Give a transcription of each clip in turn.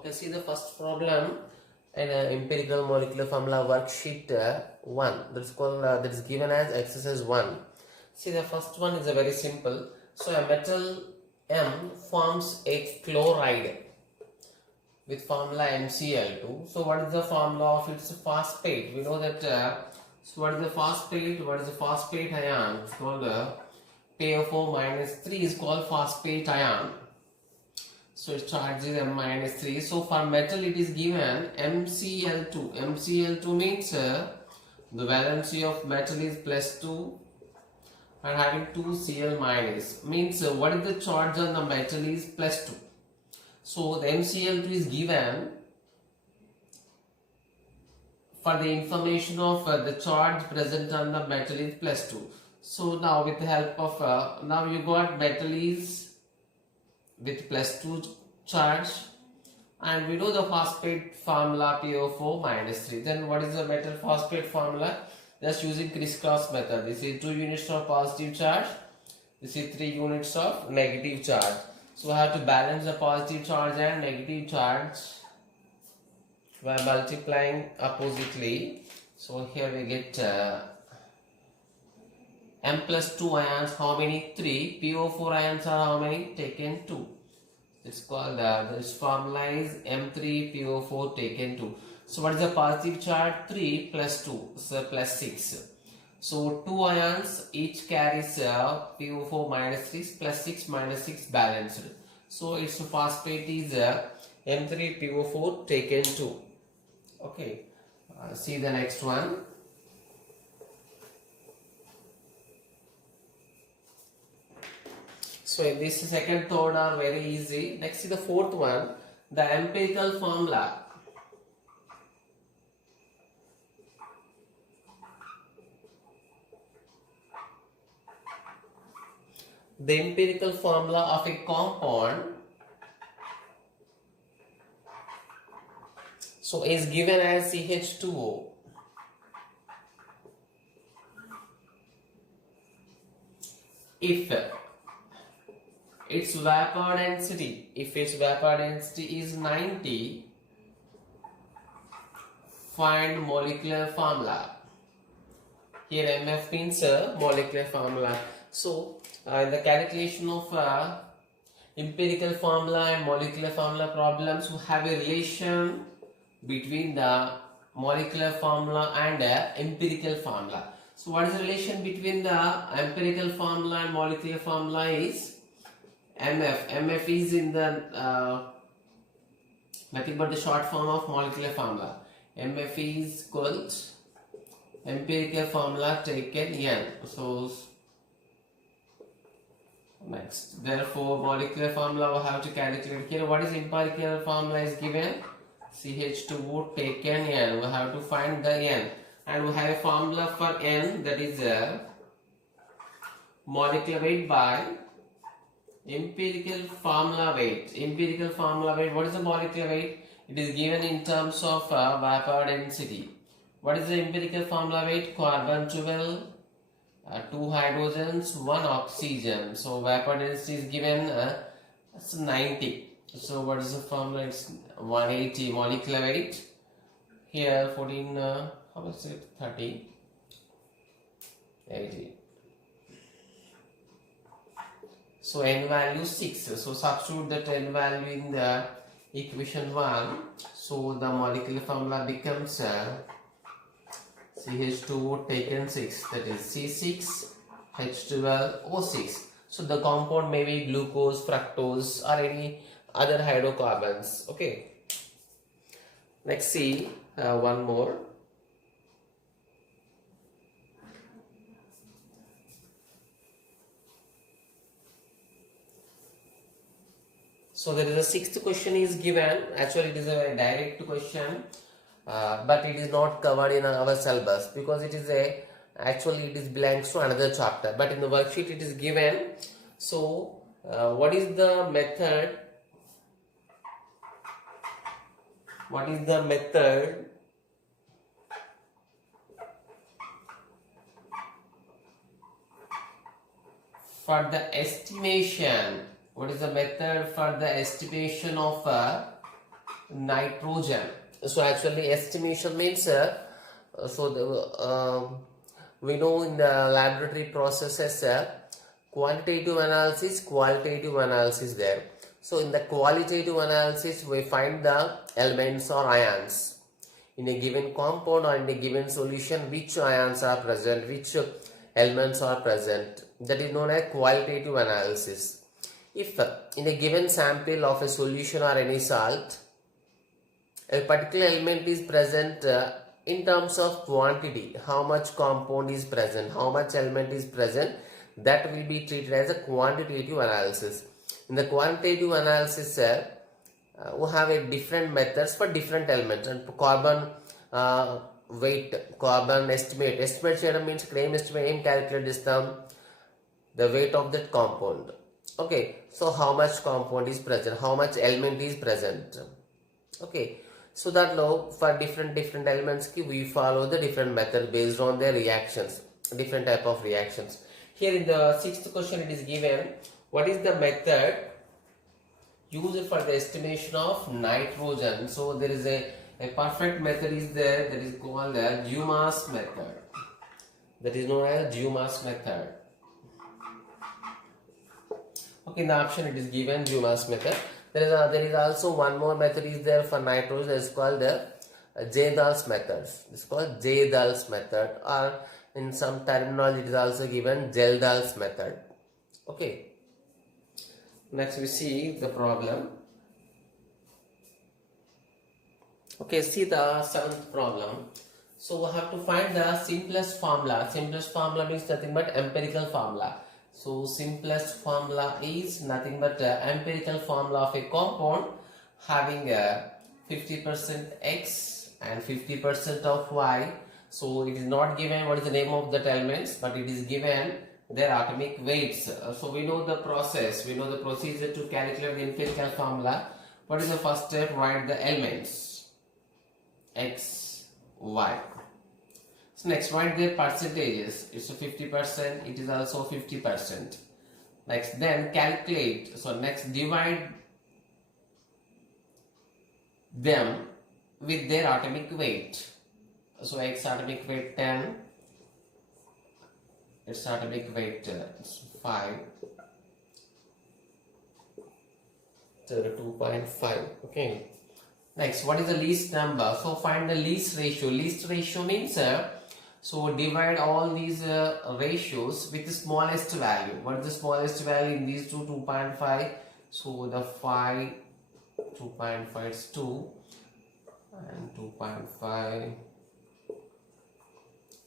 Okay, see the first problem in empirical molecular formula worksheet 1. That's called that is given as exercise 1. See, the first one is a very simple. So a metal M forms a chloride with formula MCl2. So what is the formula of its phosphate? We know that. So what is the phosphate? What is the phosphate ion? It's called PO4 minus 3 is called phosphate ion. So its charge is M minus 3. So for metal it is given MCl2. MCl2 means the valency of metal is plus 2 and having 2 Cl minus. Means what is the charge on the metal is plus 2. So the MCl2 is given for the information of the charge present on the metal is plus 2. So now with the help of, now you got metal is with plus 2 charge, and we know the phosphate formula PO4 minus 3. Then what is the metal phosphate formula? Just using crisscross method. This is 2 units of positive charge, this is 3 units of negative charge. So I have to balance the positive charge and negative charge by multiplying oppositely. So here we get M plus 2 ions, how many? 3. PO4 ions are how many? Taken 2. It's called, this formula is M3PO4 taken 2. So what is the positive charge? 3 plus 2, so plus 6. So 2 ions each carries PO4 minus 6 plus 6 minus 6 balanced. So its phosphate is M3PO4 taken 2. Okay, see the next one. So this second, third are very easy. Next is the fourth one, the empirical formula. The empirical formula of a compound so is given as CH2O. If its vapor density, is 90, find molecular formula. Here MF means molecular formula. So in the calculation of empirical formula and molecular formula problems, we have a relation between the molecular formula and empirical formula. So what is the relation between the empirical formula and molecular formula is MF. MF is in the nothing but the short form of molecular formula. MF is called empirical formula taken N. So next, therefore molecular formula we have to calculate here. What is empirical formula is given? CH2O taken N. We have to find the N, and we have a formula for N, that is molecular weight by empirical formula weight. Empirical formula weight, what is the molecular weight? It is given in terms of vapor density. What is the empirical formula weight? Carbon 12, 2 hydrogens, 1 oxygen. So vapor density is given as 90. So what is the formula? It's 180 molecular weight. Here 14, how much is it? 30, 80. So N value 6. So substitute that N value in the equation 1. So the molecular formula becomes CH2O taken 6. That is C6H12O6. So the compound may be glucose, fructose, or any other hydrocarbons. Okay. Next, see one more. So there is a sixth question is given. Actually, it is a very direct question, but it is not covered in our syllabus because it is a actually it is belongs to another chapter. But in the worksheet it is given. So what is the method? What is the method for the estimation? What is the method for the estimation of nitrogen. So actually estimation means we know in the laboratory processes qualitative analysis there. So in the qualitative analysis we find the elements or ions in a given compound or in a given solution, which ions are present, which elements are present. That is known as qualitative analysis. If in a given sample of a solution or any salt, a particular element is present in terms of quantity, how much compound is present, how much element is present, that will be treated as a quantitative analysis. In the quantitative analysis, we have a different methods for different elements, and carbon weight, carbon estimate చేయడం means claim estimate aim calculate is the weight of that compound. Okay, so how much compound is present, how much element is present. Okay, so that now for different elements we follow the different method based on their reactions, different type of reactions. Here in the sixth question it is given, what is the method used for the estimation of nitrogen? So there is a perfect method is there, that is called the Dumas method. That is known as Dumas method. Okay, in the option it is given Dumas method. There is also one more method is there for nitrogen, that is called the Jadal's method. It's called Jadal's method, or in some terminology it is also given Jadal's method. Okay. Next we see the problem. Okay, see the seventh problem. So we have to find the simplest formula. Simplest formula means nothing but empirical formula. So simplest formula is nothing but empirical formula of a compound having a 50% X and 50% of Y. So it is not given what is the name of the elements, but it is given their atomic weights. So we know the process, we know the procedure to calculate the empirical formula. What is the first step? Write the elements X, Y. So next write their percentages. It's a 50%, it is also 50%. Next then calculate. So next divide them with their atomic weight. So X atomic weight 10, its atomic weight is 5, so 2.5. Okay. Next, what is the least number? So find the least ratio. Least ratio means so divide all these ratios with the smallest value. What is the smallest value in these two? 2.5. So the 5, 2.5 is 2, and 2.5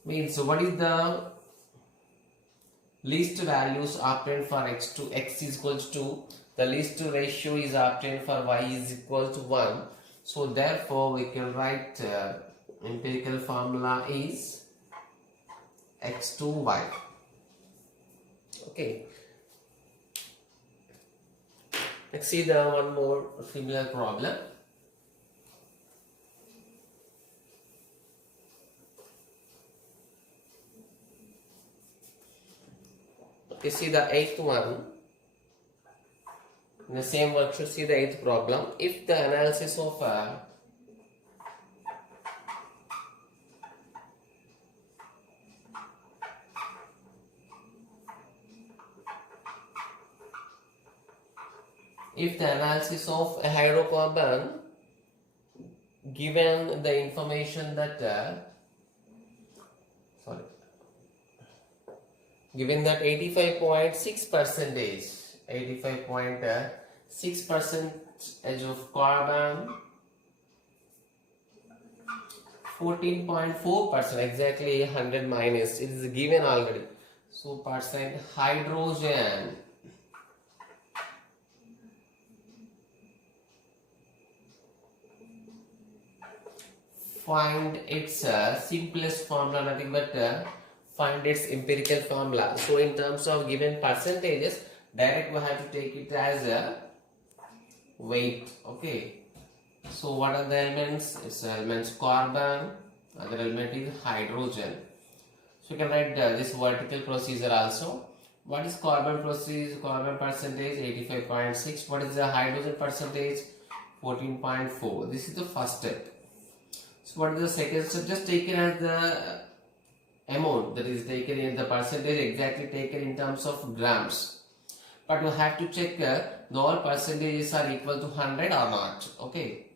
means, so what is the least values obtained for x2? X is equal to 2. The least ratio is obtained for y is equal to 1. So therefore we can write empirical formula is x2y. Okay. Let's see the one more similar problem. Okay, see the eighth one. In the same worksheet, see the eighth problem. If the analysis of a hydrocarbon given the information that given that 85.6% of carbon, 14.4%, exactly 100 minus, it is given already. So percent hydrogen, find its simplest formula, nothing but find its empirical formula. So in terms of given percentages, direct we have to take it as a weight. Okay, so what are the elements? It's elements carbon, other element is hydrogen. So you can write this vertical procedure also. What is carbon procedure? Carbon percentage 85.6. What is the hydrogen percentage? 14.4. This is the first step. So what is the second step? Just taken as the amount, that is taken in the percentage, exactly taken in terms of grams. But you have to check the all percentages are equal to 100 or not. Okay.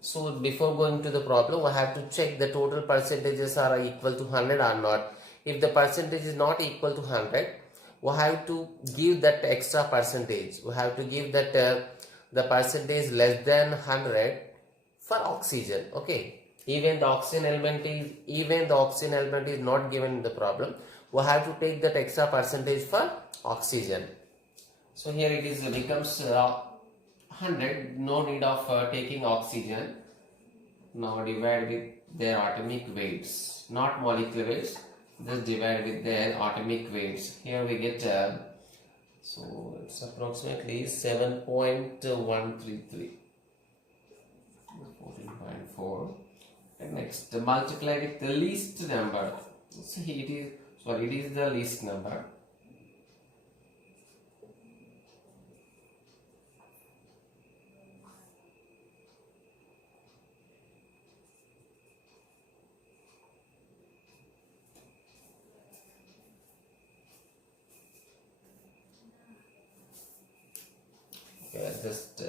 So before going to the problem, we have to check the total percentages are equal to 100 or not. If the percentage is not equal to 100, we have to give that extra percentage. We have to give that the percentage less than 100 for oxygen. Okay. Even the oxygen element is not given in the problem. We have to take that extra percentage for oxygen. So here it is becomes 100. No need of taking oxygen. Now divide with their atomic weights, not molecular weights. Just divide with their atomic weights. Here we get so it's approximately 7.133. 14.4. And next multiply with the least number. So it is the least number. Okay, just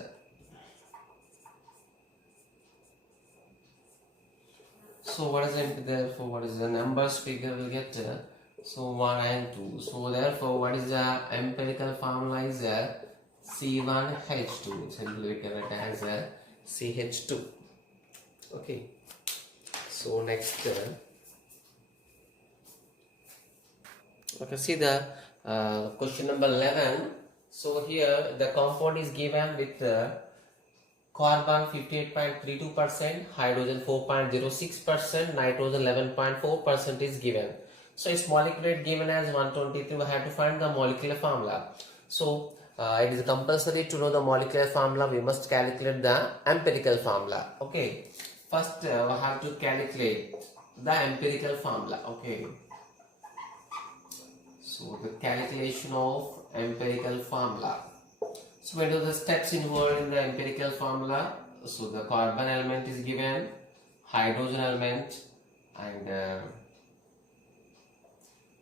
so what is it? Therefore, what is the numbers figure will get? So 1 and 2. So therefore, what is the empirical formula is C1H2. Simply we can write as CH2. Okay. So next, okay. See the question number 11. So here the compound is given with carbon 58.32%, hydrogen 4.06%, nitrogen 11.4% is given. So its molecular weight given as 123. We have to find the molecular formula. So it is compulsory to know the molecular formula. We must calculate the empirical formula. Okay. First we have to calculate the empirical formula. Okay. So the calculation of empirical formula. So what are the steps involved in the empirical formula? So the carbon element is given, hydrogen element, and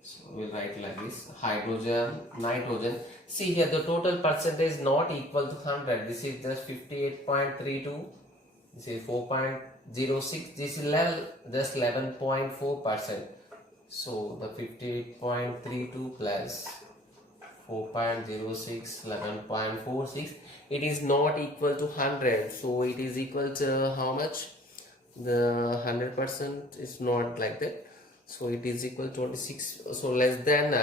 so we'll write like this: hydrogen, nitrogen. See here the total percentage is not equal to 100. This is just 58.32. This is 4.06. This is just 11.4%. So the 58.32 plus 4.06, 11.46, it is not equal to 100. So it is equal to how much? The 100% is not like that. So it is equal to 26. So less than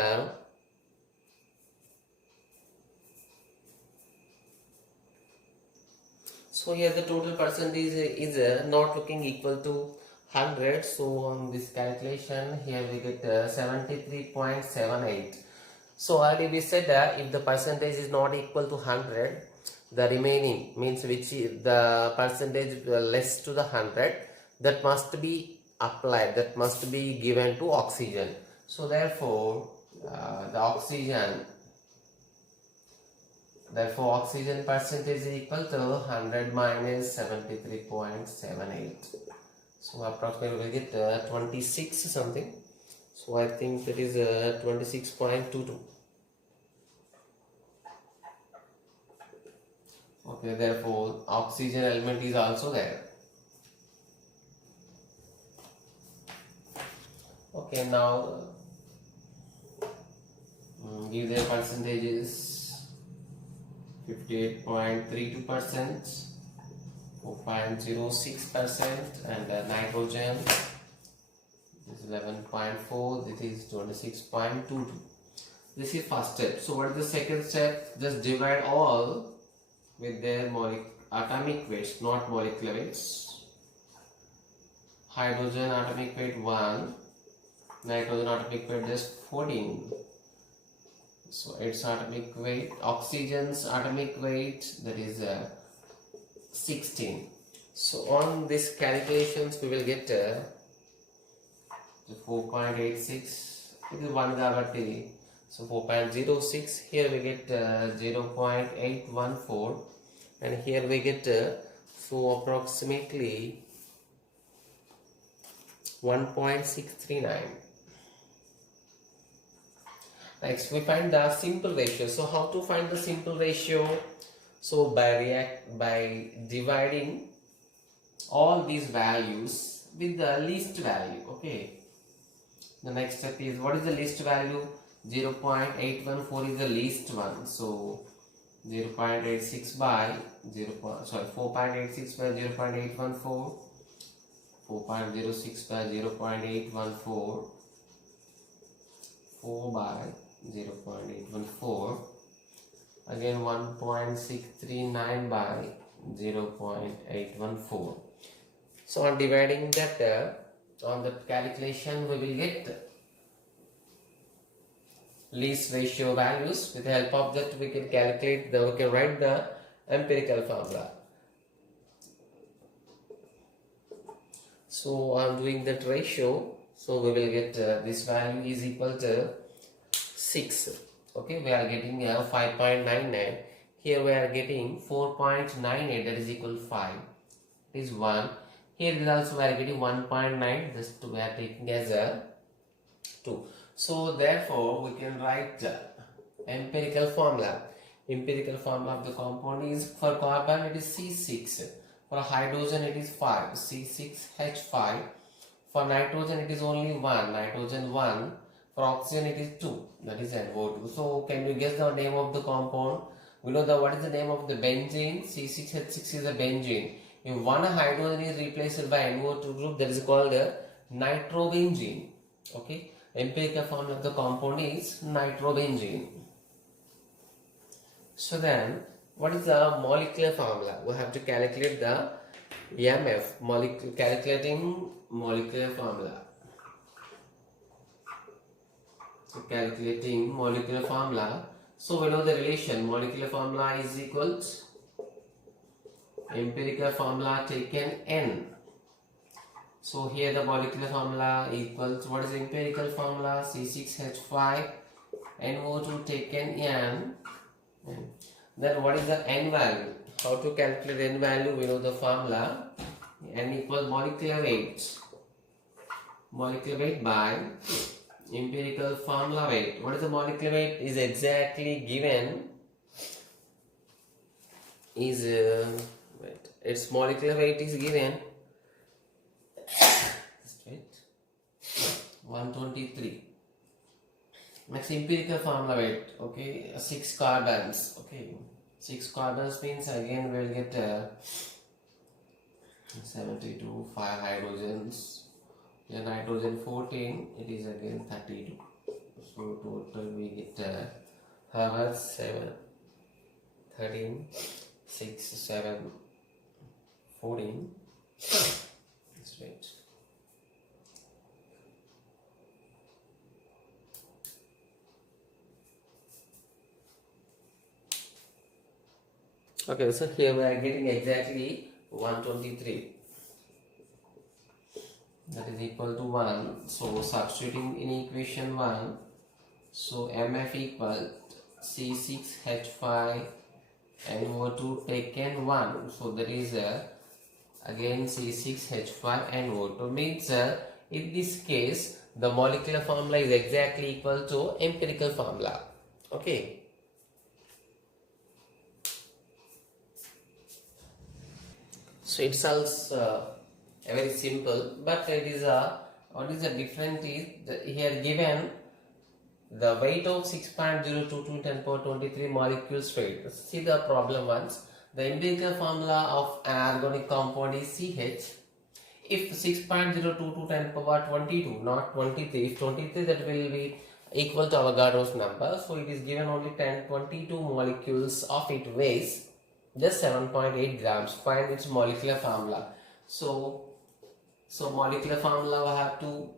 so here the total percentage is not looking equal to 100. So on this calculation here we get 73.78. So already we said that if the percentage is not equal to 100, the remaining means which is the percentage less to the 100, that must be applied, that must be given to oxygen. So therefore the oxygen percentage is equal to 100 minus 73.78. So approximately we get 26 something. So I think that is 26.22. Okay, therefore oxygen element is also there. Okay, now give their percentages: 58.32%, 4.06%, and nitrogen is 11.4. This is 26.22. This is first step. So what is the second step? Just divide all with their atomic weights, not molecular weights. Hydrogen atomic weight 1, nitrogen atomic weight just 14. So its atomic weight, oxygen's atomic weight, that is 16. So on these calculations we will get 4.86. It is 1 gravity. So 4.06. Here we get 0.814, and here we get So approximately 1.639. Next we find the simple ratio. So how to find the simple ratio? So by dividing all these values with the least value. Okay. The next step is, what is the least value? 0.814 is the least one. So 0.86 by 4.86 by 0.814, 4.06 by 0.814, 4 by 0.814, again 1.639 by 0.814. So on dividing that, on the calculation we will get least ratio values. With the help of that we can calculate we can write the empirical formula. So on doing that ratio, so we will get this value is equal to 6. Okay, we are getting 5.99. Here we are getting 4.98, that is equal to 5. It is 1. Here is also we are getting 1.9, just we are taking as a 2. So therefore we can write empirical formula. Empirical formula of the compound is, for carbon it is C6, for hydrogen it is 5, C6H5, for nitrogen it is only 1, nitrogen 1, for oxygen it is 2, that is NO2. So can you guess the name of the compound? We know what is the name of the benzene. C6H6 is a benzene. If one hydrogen is replaced by NO2 group, that is called nitrobenzene. Okay. Empirical formula of the compound is nitrobenzene. So then, what is the molecular formula? We have to calculate the MF, calculating molecular formula. So calculating molecular formula. So we know the relation. Molecular formula is equal to empirical formula taken N. So here the molecular formula equals, what is the empirical formula? C6H5 NO2 taken N. Then what is the N value? How to calculate N value? We know the formula. N equals molecular weight. Molecular weight by empirical formula weight. What is the molecular weight? Is exactly given is its molecular weight is given 123. Next, empirical formula weight. Okay, 6 carbons. Okay, 6 carbons means again we will get 72, 5 hydrogens. Then nitrogen 14, it is again 32. So total we get 7, 13, 6, 7, 14. That's right. Okay, so here we are getting exactly 123. That is equal to 1. So substituting in equation 1, so MF equal C6H5 NO2 taken 1. So that is again C6H5 NO2 means in this case the molecular formula is exactly equal to empirical formula. Okay. So it's also very simple, but it is what is the difference is here given the weight of 6.022 10 power 23 molecules weight. See the problem once. The empirical formula of an organic compound is CH. If 6.022 10 power 22, not 23, if 23, that will be equal to Avogadro's number. So it is given only 22 molecules of it weighs just 7.8 grams. Find its molecular formula. So molecular formula we have to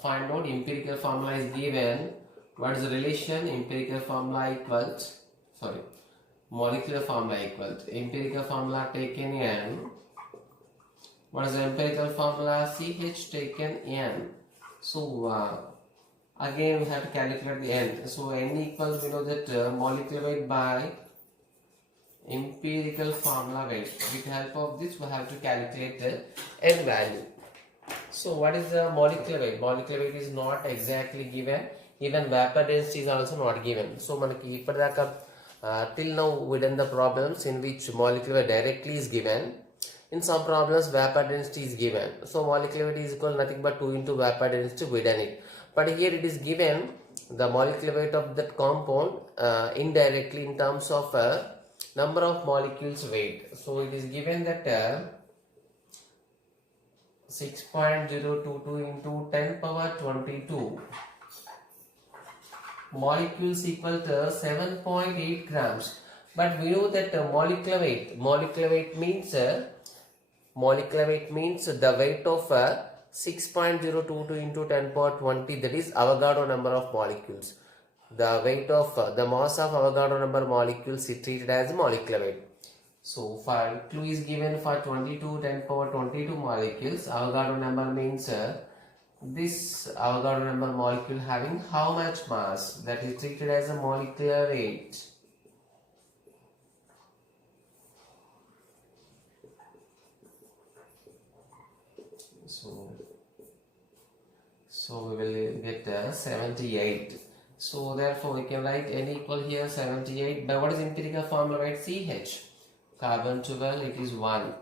find out. Empirical formula is given. What is the relation? Empirical formula equals, molecular formula equals empirical formula taken N. What is the empirical formula? CH taken N. So again we have to calculate the N. So N equals, we know that molecular weight by empirical formula weight. With the help of this, we have to calculate the N value. So what is the molecular weight? Molecular weight is not exactly given. Even vapor density is also not given. So manaki till now we done the problems in which molecular weight directly is given. In some problems vapor density is given. So molecular weight is equal nothing but 2 into vapor density, we done it. But here it is given the molecular weight of that compound indirectly in terms of number of molecules weight. So it is given that 6.022 into 10 power 22 molecules equal to 7.8 grams. But we know that molecular weight means the weight of 6.022 into 10 power 20, that is Avogadro number of molecules. The weight of the mass of Avogadro number of molecules is treated as molecular weight. So for clue is given for 22 10 power 22 molecules. Avogadro number means this Avogadro number molecule having how much mass, that is treated as a molecular weight. So we will get 78. So therefore we can write N equal here 78. But what is empirical formula, right? CH. Carbon 12, it is 1.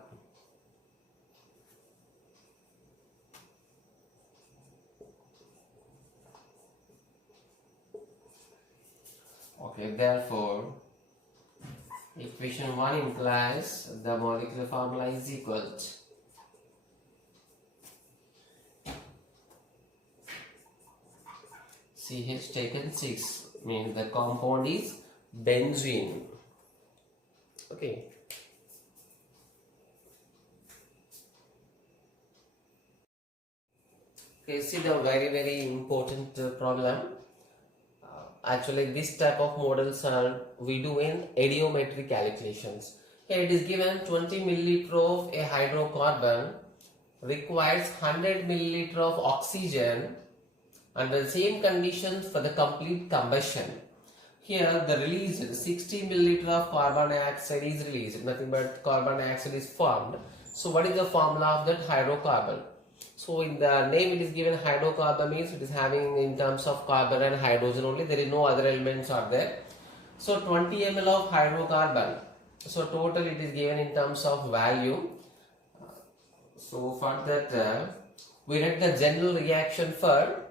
Okay, therefore equation 1 implies the molecular formula is equal to CH taken 6, means the compound is benzene. Okay. Okay, see the very important problem. Actually, this type of models we do in adiometry calculations. Here it is given 20 milliliter of a hydrocarbon requires 100 milliliter of oxygen under the same conditions for the complete combustion. Here the released 60 milliliter of carbon dioxide is released, nothing but carbon dioxide is formed. So what is the formula of that hydrocarbon? So in the name it is given hydrocarbon, means it is having in terms of carbon and hydrogen only, there is no other elements are there. So 20 ml of hydrocarbon, so total it is given in terms of value. So for that we read the general reaction for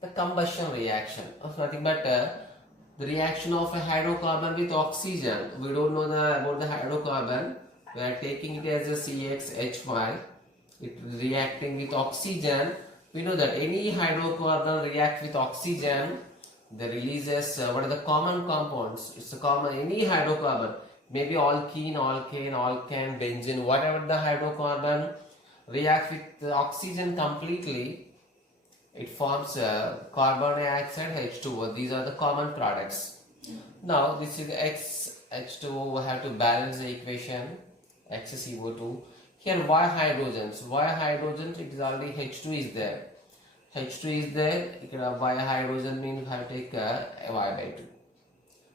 the combustion reaction of nothing but the reaction of a hydrocarbon with oxygen. We don't know about the hydrocarbon, we are taking it as a CXHY. It reacting with oxygen. We know that any hydrocarbon react with oxygen, they releases what are the common compounds. It's a common, any hydrocarbon, maybe alkene, alkane, benzene, whatever the hydrocarbon reacts with the oxygen completely, it forms carbon dioxide H2O. These are the common products. Now this is X H2O. We have to balance the equation. X is CO2. Here Y hydrogens, it is already H2 is there. H2 is there. Y hydrogen means we have to take Y by 2.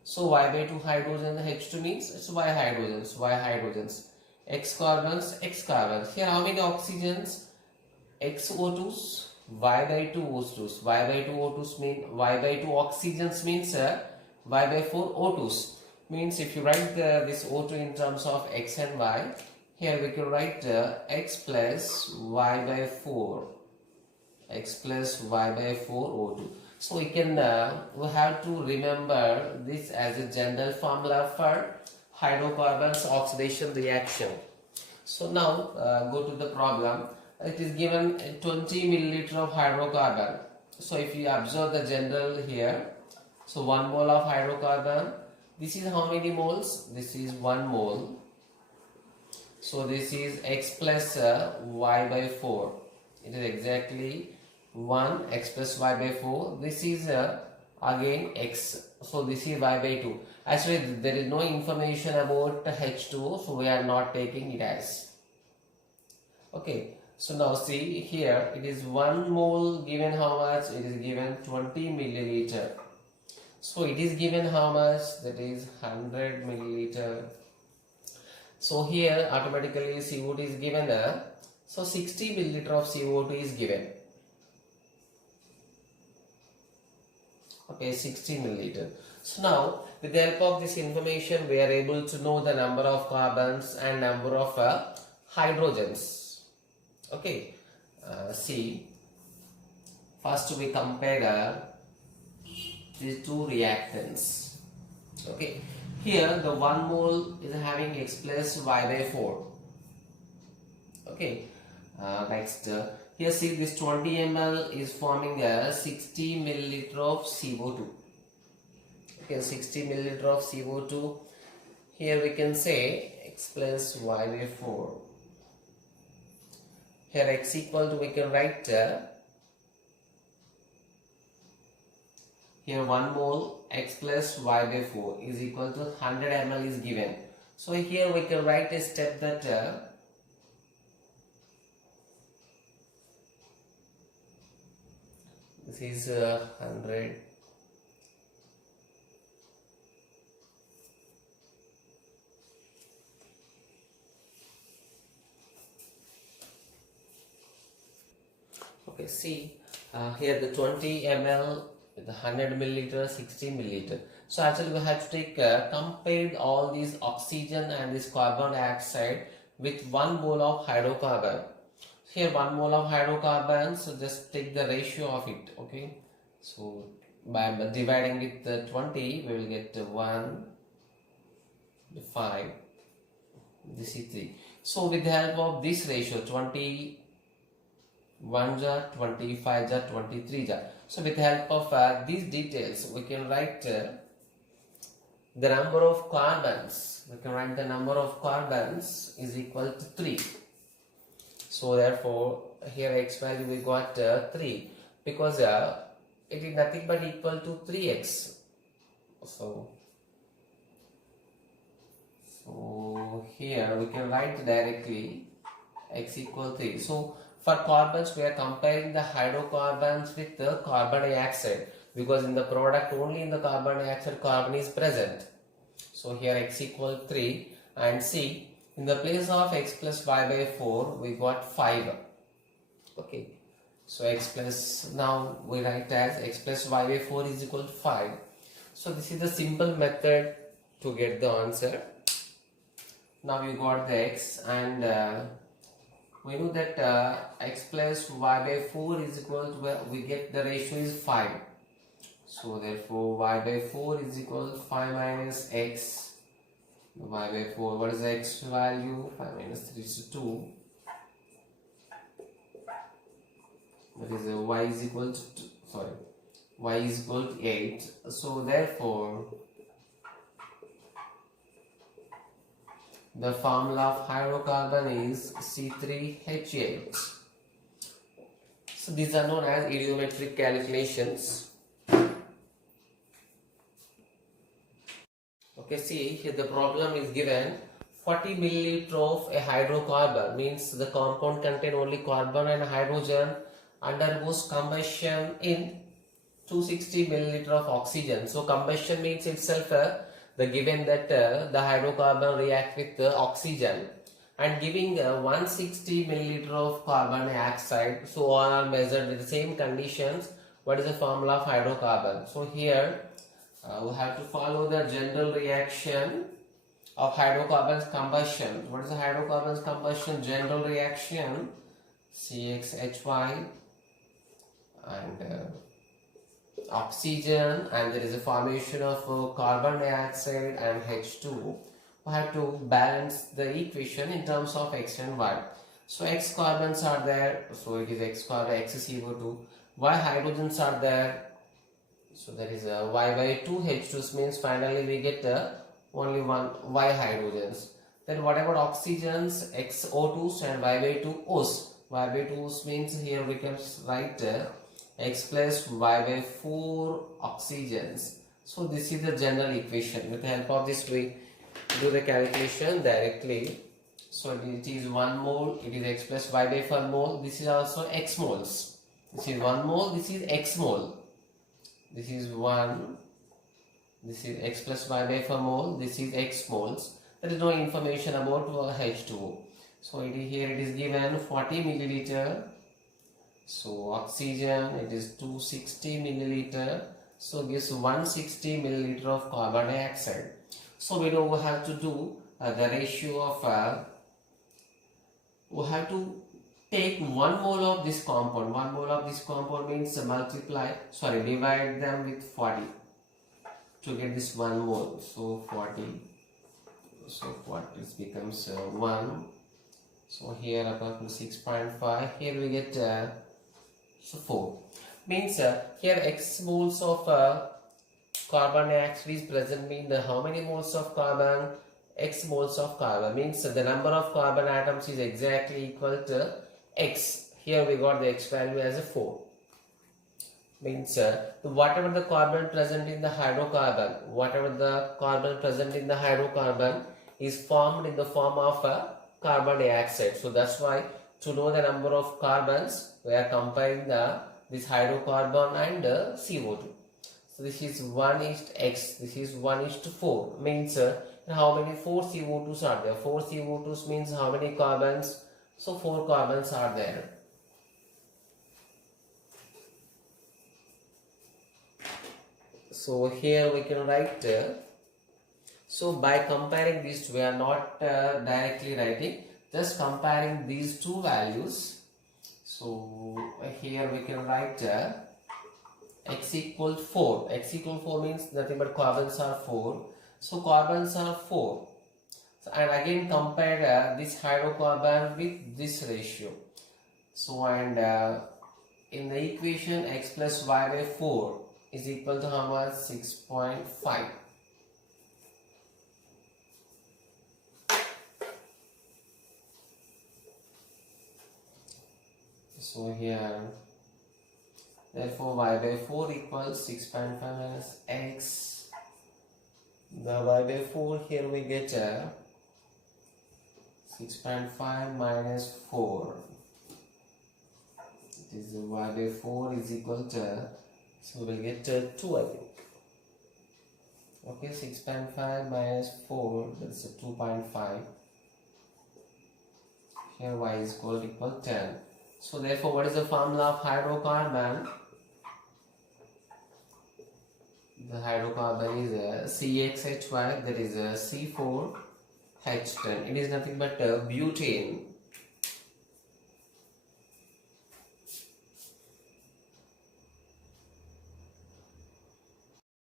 So Y by 2 hydrogen, H2 means it's Y hydrogens. X carbons. Here how many oxygens? X O2s, Y by 2 O2s. Y by 2 O2s mean Y by 2 oxygens means Y by 4 O2s. Means if you write this O2 in terms of X and Y, here we can write X plus Y by 4. X plus Y by 4 O2. So we can we have to remember this as a general formula for hydrocarbons oxidation reaction. So now go to the problem. It is given 20 milliliter of hydrocarbon. So if you observe the general here, so 1 mole of hydrocarbon, this is how many moles? This is 1 mole. So this is X plus Y by 4. It is exactly 1 X plus Y by 4. This is again X. So this is Y by 2. Actually there is no information about H2O, so we are not taking it as. Okay. So now see here, it is 1 mole given how much? It is given 20 milliliter. So it is given how much? That is 100 milliliter. So here automatically CO2 is given. So 60 milliliter of CO2 is given. Okay, 60 milliliter. So now with the help of this information we are able to know the number of carbons and number of hydrogens. Okay, see, first we compare these two reactants. Okay, here the 1 mole is having X plus Y by 4. Okay, next here see this 20 ml is forming a 60 milliliter of CO2. Okay, 60 milliliter of CO2. Here we can say X plus Y by 4. Here X equal to, we can write here 1 mole X plus Y by 4 is equal to 100 ml is given. So here we can write a step that this is 100 . Okay, see here the 20 ml with the 100 milliliter, 60 milliliter. So actually we have to take compared all these oxygen and this carbon dioxide with 1 mole of hydrocarbon. Here 1 mole of hydrocarbons, so just take the ratio of it. Okay, so by dividing with the 20 we will get 1 to 5. This is 3. So with the help of this ratio 20 1 jar, 25 jar, 23 jar. So with the help of these details we can write the number of carbons. We can write the number of carbons is equal to 3. So therefore here X value we got 3 because it is nothing but equal to 3x. So here we can write directly X equal 3. So for carbons we are comparing the hydrocarbons with the carbon dioxide because in the product only in the carbon dioxide carbon is present. So here X equal 3 and see in the place of X plus Y by 4 we got 5. Okay, so X plus, now we write as X plus Y by 4 is equal to 5. So this is the simple method to get the answer. Now you got the X and we know that X plus Y by 4 is equal to, we get the ratio is 5. So therefore Y by 4 is equal to 5 minus X. Y by 4, what is the X value? 5 minus 3 is 2. That is Y is equal to 2, sorry, Y is equal to 8. So therefore the formula of hydrocarbon is C3H8. So these are known as idiometric calculations. Okay, see here the problem is given 40 milliliter of a hydrocarbon, means the compound contain only carbon and hydrogen, undergoes combustion in 260 milliliter of oxygen. So combustion means itself the given that the hydrocarbon react with the oxygen and giving 160 milliliter of carbon dioxide. So all are measured with the same conditions. What is the formula of hydrocarbon? So here we have to follow the general reaction of hydrocarbons combustion. What is the hydrocarbons combustion general reaction? CXHY and oxygen, and there is a formation of carbon dioxide and H2. We have to balance the equation in terms of X and Y. So X carbons are there, so it is X carbon, X is CO2. Y hydrogens are there, so there is a Y by 2 H2s, means finally we get only one Y hydrogens. Then what about oxygens? X O2s and Y by 2 O's. Y by 2 O's means here we can write X plus Y by 4 oxygens. So this is the general equation. With the help of this we do the calculation directly. So it is 1 mole, it is X plus Y by 4 mole. This is also X moles. This is 1 mole, this is X mole. This is 1, this is X plus Y by 4 mole, this is X moles. There is no information about H2O. So here it is given 40 milliliter. So oxygen, it is 260 milliliter. So gives 160 milliliter of carbon dioxide. So we know we have to do the ratio of we have to take 1 mole of this compound. 1 mole of this compound means divide them with 40 to get this 1 mole. So 40. So 40 becomes 1. So here about 6.5. Here we get 4. Means here X moles of carbon dioxide is present, mean how many moles of carbon? X moles of carbon, means the number of carbon atoms is exactly equal to X. Here we got the X value as a 4. Means whatever the carbon present in the hydrocarbon, is formed in the form of carbon dioxide. So that's why to know the number of carbons, we are comparing this hydrocarbon and CO2. So this is 1:X, this is 1:4. Means how many 4 CO2s are there? 4 CO2s means how many carbons? So 4 carbons are there. So here we can write. So by comparing these two, we are not directly writing, just comparing these two values. So here we can write X equal 4. X equal 4 means nothing but carbons are 4. So carbons are 4. So, and again compare this hydrocarbon with this ratio. So and in the equation X plus Y by 4 is equal to how much? 6.5. So here, therefore Y by 4 equals 6.5 minus X. The Y by 4 here we get 6.5 minus 4. It is Y by 4 is equal to, so we will get 2, I think. Okay, 6.5 minus 4, that's 2.5. Here Y is equal 10. So therefore, what is the formula of hydrocarbon? The hydrocarbon is CXHY, that is C4H10. It is nothing but butane.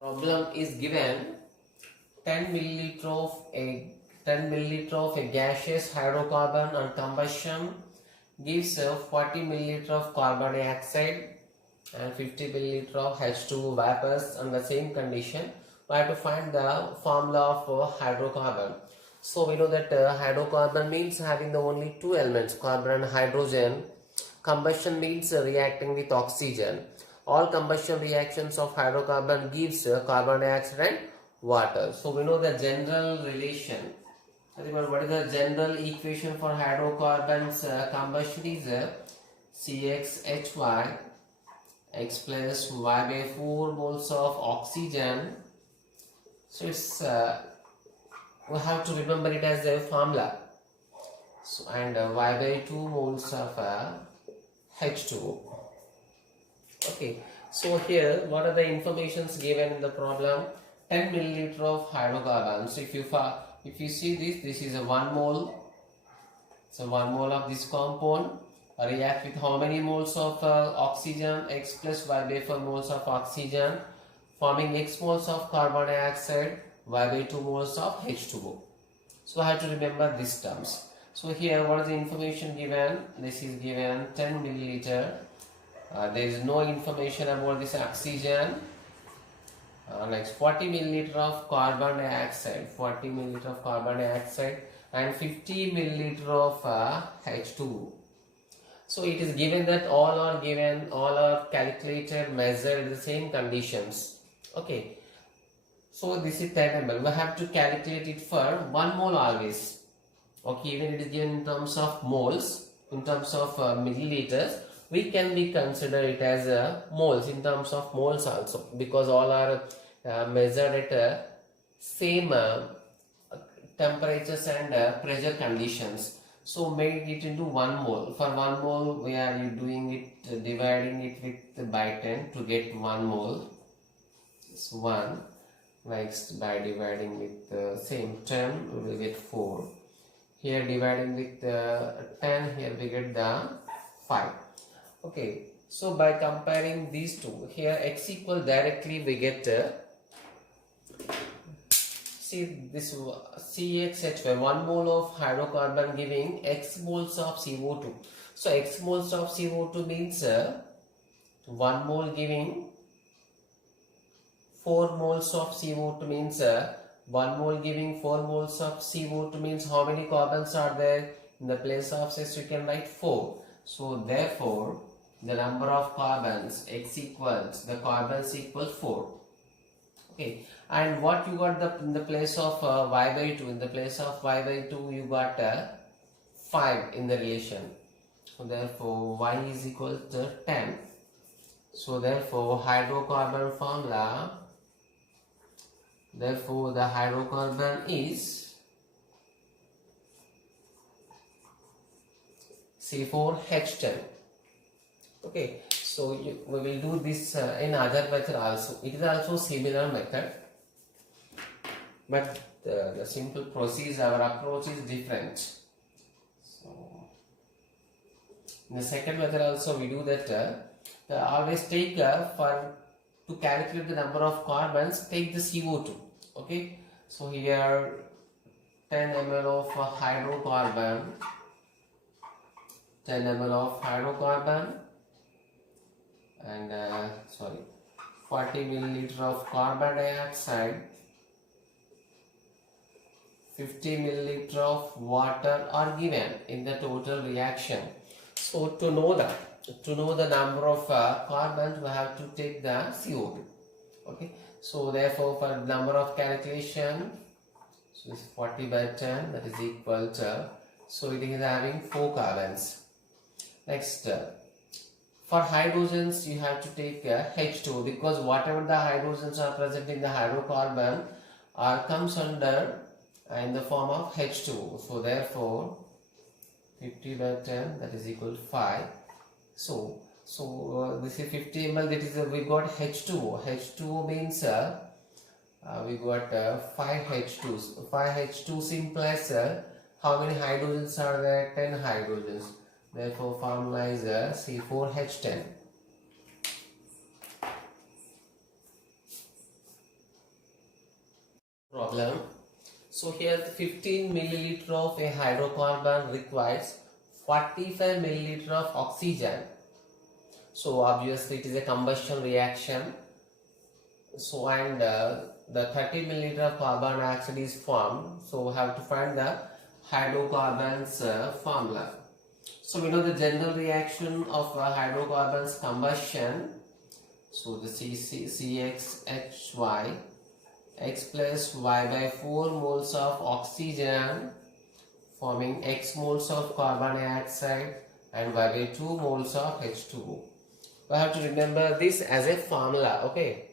Problem is given 10 milliliter of a gaseous hydrocarbon on combustion gives 40 milliliter of carbon dioxide and 50 milliliter of H2O vapors under the same condition. We have to find the formula of hydrocarbon. So we know that hydrocarbon means having the only two elements, carbon and hydrogen. Combustion means reacting with oxygen. All combustion reactions of hydrocarbon gives carbon dioxide and water. So we know the general relation. Remember, what is the general equation for hydrocarbons combustion is CXHY X plus Y by 4 moles of oxygen. So it's we have to remember it as a formula. So and Y by 2 moles of H2O. Okay. So here, what are the informations given in the problem? 10 milliliter of hydrocarbon. So if you see this is a 1 mole. So 1 mole of this compound react with how many moles of oxygen? X plus Y by 4 moles of oxygen, forming X moles of carbon dioxide, Y by 2 moles of H2O. So I have to remember these terms. So here, what is the information given? This is given 10 milliliter. There is no information about this oxygen. Next 40 milliliter of carbon dioxide, 40 milliliter of carbon dioxide and 50 milliliter of H2O. So it is given that all are calculated, measured in the same conditions. Okay. So this is 10 ml. We have to calculate it for 1 mole always. Okay, even it is given in terms of moles, in terms of milliliters, we can be consider it as moles in terms of moles also, because all are measured at same temperatures and pressure conditions. So make it into 1 mole. For 1 mole we are doing it, dividing it with by 10 to get 1 mole. It's 1. Next, by dividing with the same 10 we will get 4. Here dividing with 10, here we get the 5. Okay, so by comparing these two, here x equal directly we get see this CXH5, 1 mole of hydrocarbon giving x moles of CO2. So x moles of CO2 means 1 mole giving 4 moles of CO2 means 1 mole giving 4 moles of CO2 means how many carbons are there? In the place of 6 you can write 4. So therefore the number of carbons x equals the carbons equal 4. Okay, and what you got in the place of y by 2? In the place of y by 2 you got 5 in the relation. So therefore y is equal to 10. So therefore hydrocarbon formula, therefore the hydrocarbon is C4H10. Okay, so we will do this in other method also. It is also similar method, but the simple procedure, our approach is different. So in the second method also we do that. Always take to calculate the number of carbons, take the CO2. Okay, so here 10 ml of hydrocarbon, 10 ml of hydrocarbon, and 40 milliliter of carbon dioxide, 50 milliliter of water are given in the total reaction. So to know the number of carbons, we have to take the CO2. Okay, so therefore for number of calculation, so this 40 by 10, that is equal to, so it is having 4 carbons. Next, for hydrogens you have to take H2, because whatever the hydrogens are present in the hydrocarbon comes under in the form of H2. So therefore 50 by 10, that is equal to 5. So this is 50 ml, that is we got H2O. H2O means we got 5 H2s. 5 H2s implies how many hydrogens are there? 10 hydrogens. Therefore formula is C4H10. Problem. So here 15 milliliter of a hydrocarbon requires 45 milliliter of oxygen. So obviously it is a combustion reaction. So and the 30 milliliter of carbon dioxide is formed. So we have to find the hydrocarbons formula. So we know the general reaction of hydrocarbons combustion. So the CXHY, X plus Y by 4 moles of oxygen forming X moles of carbon dioxide and Y by 2 moles of H2O. We have to remember this as a formula. Okay.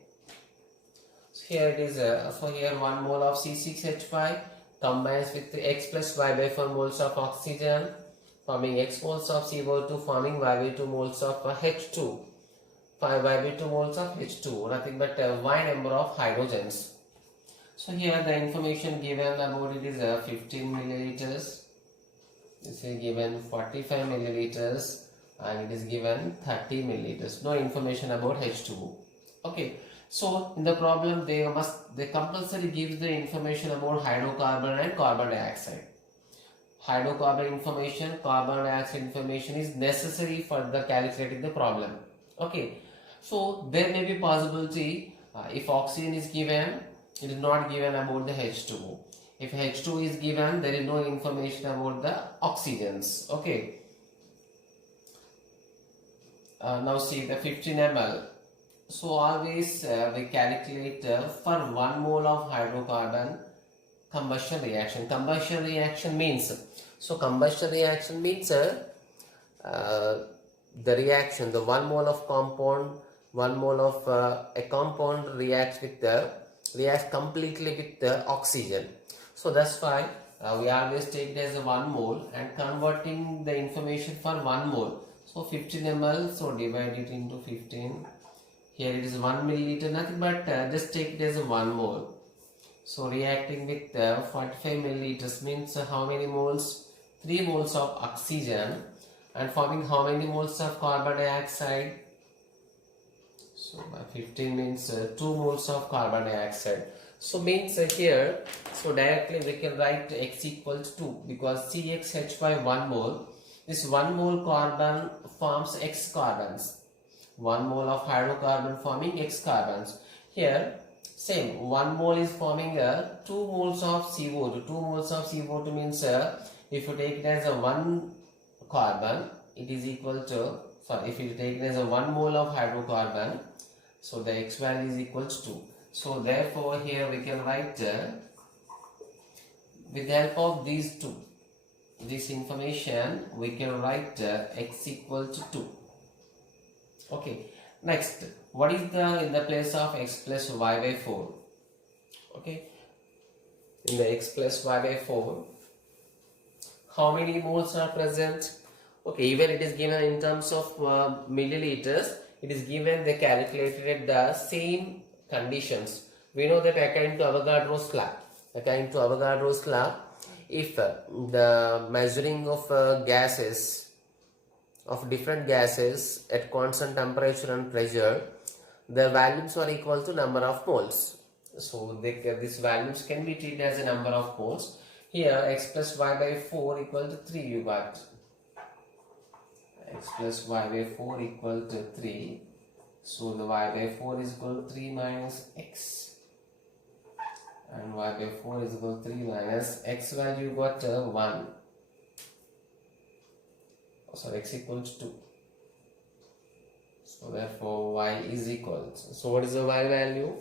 So here it is. So here 1 mole of C6H5 combines with X plus Y by 4 moles of oxygen forming X moles of CO2 forming Y by 2 moles of H2. 5 Y by 2 moles of H2. Nothing but Y number of hydrogens. So here the information given about it is 15 milliliters. This is given 45 milliliters and it is given 30 milliliters. No information about H2O. Okay. So in the problem they compulsory give the information about hydrocarbon and carbon dioxide. Hydrocarbon information, carbon dioxide information is necessary for the calculating the problem. Okay. So there may be possibility if oxygen is given, it is not given about the H2O. If H2O is given, there is no information about the oxygens. Okay. Now see the 15 ml. So always we calculate for 1 mole of hydrocarbon combustion reaction. Combustion reaction means, so combustion reaction means the reaction, the 1 mole of compound, 1 mole of a compound reacts completely with the oxygen. So that's why we always take it as a 1 mole and converting the information for 1 mole. So 15 ml, so divide it into 15. Here it is 1 milliliter, nothing but just take it as a 1 mole. So reacting with 45 milliliters means how many moles? 3 moles of oxygen and forming how many moles of carbon dioxide? So by 15 means 2 moles of carbon dioxide. So means here, so directly we can write x equals 2 because CXH by 1 mole. This 1 mole carbon forms X carbons. 1 mole of hydrocarbon forming X carbons. Here same 1 mole is forming 2 moles of CO2. 2 moles of CO2 means if you take it as a 1 carbon, it is equal to, sorry, if you take it as a 1 mole of hydrocarbon, so the X value is equals to. So therefore here we can write with the help of these two, this information we can write x equal to 2. Okay, next, what is the in the place of x plus y by 4? Okay, in the x plus y by 4, how many moles are present? Okay, even it is given in terms of milliliters, it is given they calculated the same conditions. We know that according to Avogadro's law, if the measuring of gases, of different gases at constant temperature and pressure, the values are equal to number of moles. So these values can be treated as a number of moles. Here x plus y by 4 equal to 3 you got. X plus y by 4 equal to 3. So the y by 4 is equal to 3 minus x. And y by 4 is equal to 3 minus x value got 1. So x equals 2. So therefore y is equal. So what is the y value?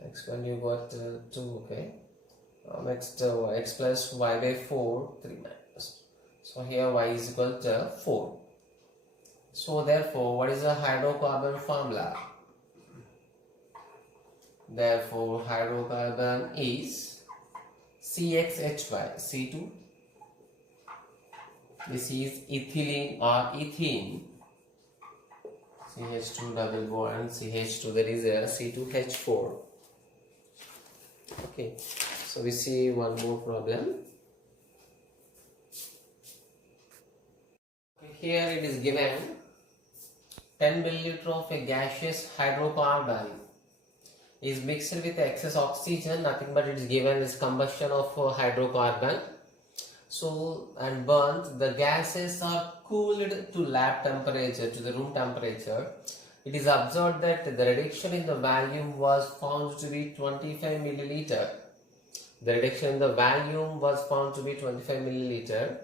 X value got 2, okay. Next x plus y by 4, 3 minus. So here y is equal to 4. So therefore what is the hydrocarbon formula? Therefore hydrocarbon is CXHY, C2. This is ethylene or ethene. CH2 double bond, CH2, there is a C2H4. Okay, so we see one more problem. Okay, here it is given 10 milliliter of a gaseous hydrocarbon is mixed with excess oxygen, nothing but it is given as combustion of hydrocarbon. So and burnt, the gases are cooled to lab temperature, to the room temperature. It is observed that the reduction in the volume was found to be 25 milliliter. The reduction in the volume was found to be 25 milliliter.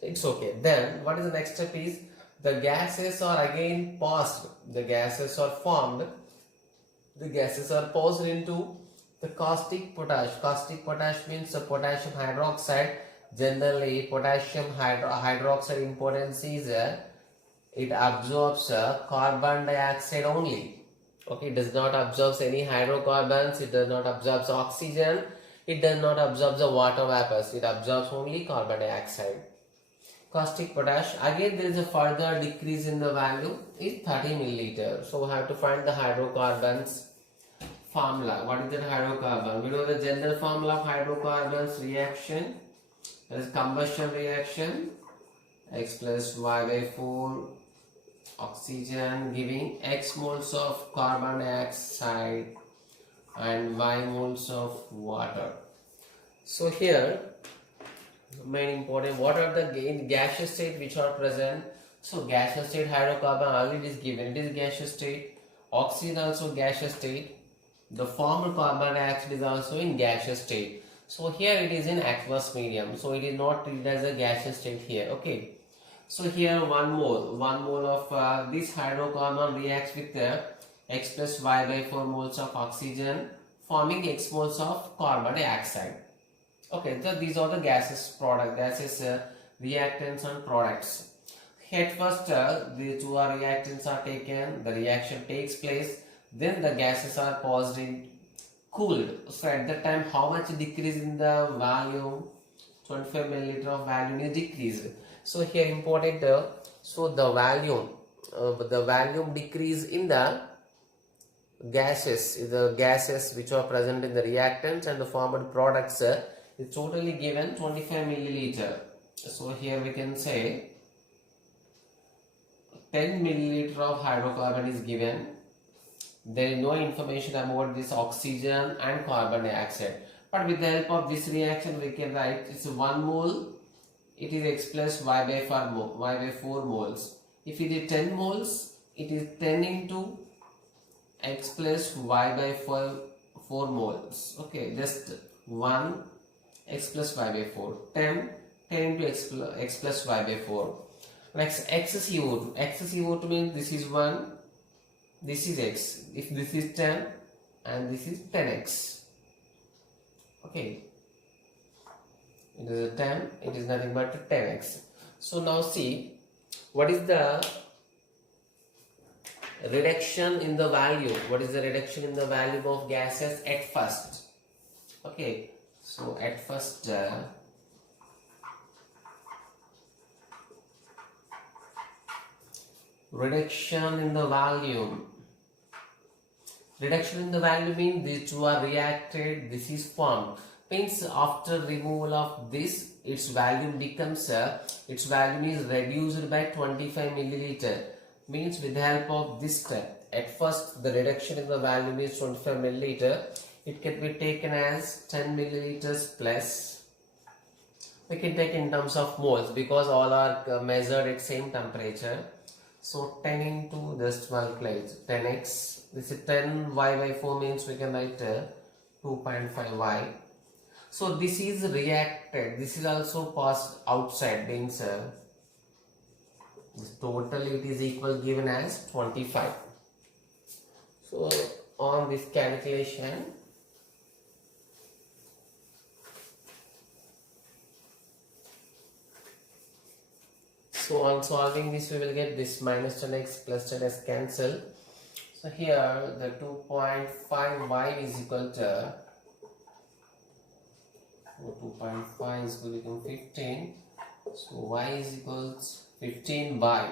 It's okay. Then what is the next step is the gases are again passed. The gases are formed. The gases are passed into the caustic potash. Caustic potash means the potassium hydroxide. Generally, potassium hydroxide importance is it absorbs carbon dioxide only. Okay, it does not absorb any hydrocarbons. It does not absorb oxygen. It does not absorb the water vapors. It absorbs only carbon dioxide. Caustic potash, again there is a further decrease in the value, is 30 milliliter. So we have to find the hydrocarbons formula. What is the hydrocarbon? We know the general formula of hydrocarbons reaction. There is combustion reaction, x plus y by 4 oxygen giving x moles of carbon dioxide and y moles of water. So here main important, what are the gaseous state which are present? So gaseous state hydrocarbon already is given, it is gaseous state. Oxygen also gaseous state. The formed carbon dioxide is also in gaseous state. So here it is in aqueous medium, so it is not treated as a gaseous state here. Okay, so here 1 mole of this hydrocarbon reacts with x plus y by 4 moles of oxygen forming x moles of carbon dioxide. Okay, so these are the gases reactants and products. At first the two reactants are taken, the reaction takes place, Then the gases are paused in cooled. So at that time, how much decrease in the volume? 25 milliliter of volume is decreased. So here important, so the volume decrease in the gases which are present in the reactants and the formed products is totally given 25 milliliter. So here we can say 10 milliliter of hydrocarbon is given. There is no information about this oxygen and carbon dioxide, but with the help of this reaction we can write it's 1 mole, it is X plus Y by 4 moles. If it is 10 moles, it is 10 into X plus Y by 4 moles. Okay, just 1 X plus Y by 4, 10 into X plus Y by 4. Next, XCO2. XCO2 means this is 1, this is X. If this is 10 and this is 10X. Okay. It is a 10, it is nothing but 10X. So now see, what is the reduction in the value? What is the reduction in the value of gases at first? Okay. So at first, reduction in the volume. Reduction in the value means these two are reacted, this is formed. Means after removal of this, its volume becomes, its volume is reduced by 25 milliliter. Means with the help of this step, at first the reduction in the volume is 25 milliliter. It can be taken as 10 milliliters plus. We can take in terms of moles because all are measured at same temperature. So 10 into this multiplied 10x. This is 10 y by 4 means we can write 2.5 y. So this is reacted. This is also passed outside means total it is equal given as 25. So on this calculation, so on solving this we will get this minus 10x plus 10x cancel. So here the 2.5y is equal to 2.5 is equal to 15. So y is equals 15 by,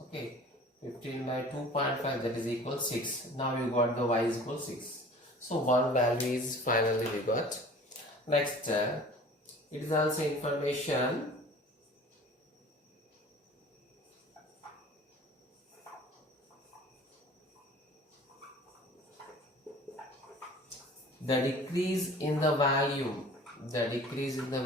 okay, 15 by 2.5, that is equal 6. Now you got the y is equal 6. So one value is finally we got. Next, it is also information the decrease in the volume, the decrease in the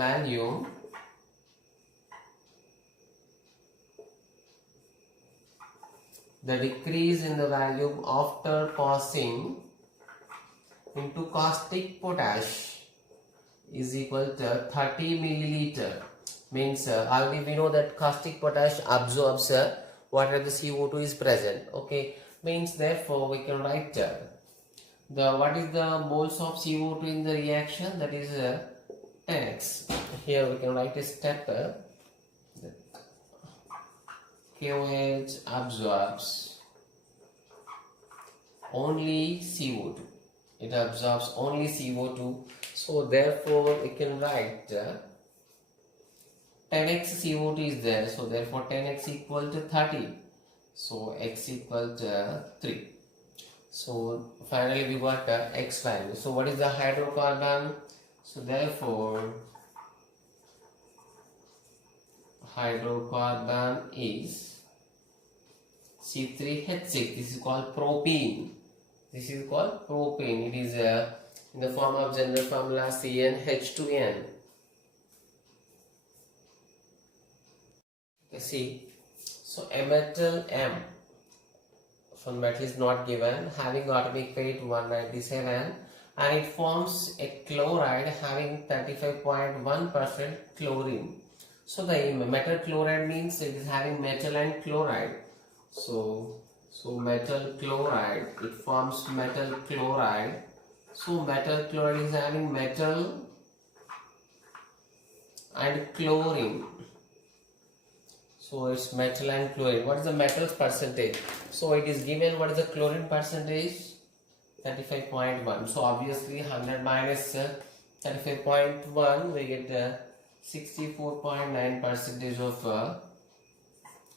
volume after passing into caustic potash is equal to 30 milliliter. Means already we know that caustic potash absorbs whatever the CO2 is present. Okay, means therefore we can write what is the moles of CO2 in the reaction, that is 10x. Here we can write a step KOH absorbs only CO2. It absorbs only CO2. So therefore we can write 10x CO2 is there. So therefore 10x equal to 30. So x equal to 3. So finally we got x value. So what is the hydrocarbon? So therefore hydrocarbon is C3H6. This is called propene. This is called propene. It is in the form of general formula CnH2n. Okay, see. So a metal M. So metal is not given, having atomic weight 197, and it forms a chloride having 35.1% chlorine. So the metal chloride means it is having metal and chloride. So metal chloride, it forms metal chloride. So metal chloride is having metal and chlorine. So it's metal and chlorine. What is the metal's percentage? So it is given what is the chlorine percentage? 35.1. So obviously 100 minus 35.1, we get 64.9 percentage of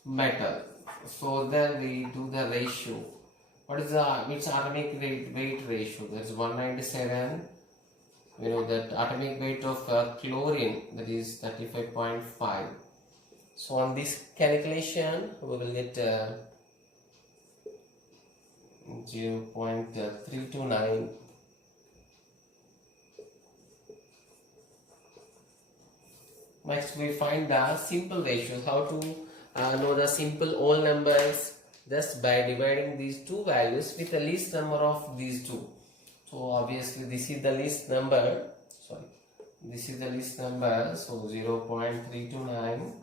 metal. So then we do the ratio. What is the which atomic weight ratio? That is 197. We know that atomic weight of chlorine, that is 35.5. So on this calculation we will get 0.329. Next we find the simple ratios. How to know the simple whole numbers? Just by dividing these two values with the least number of these two. So obviously this is the least number. Sorry, this is the least number. So 0.329.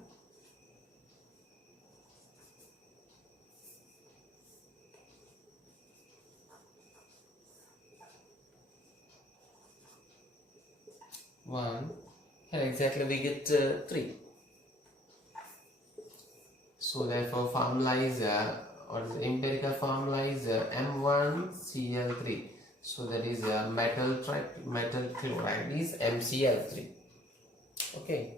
Here exactly we get 3. So therefore formula is or the empirical formula is M1Cl3. So that is metal chloride is MCl3. Okay.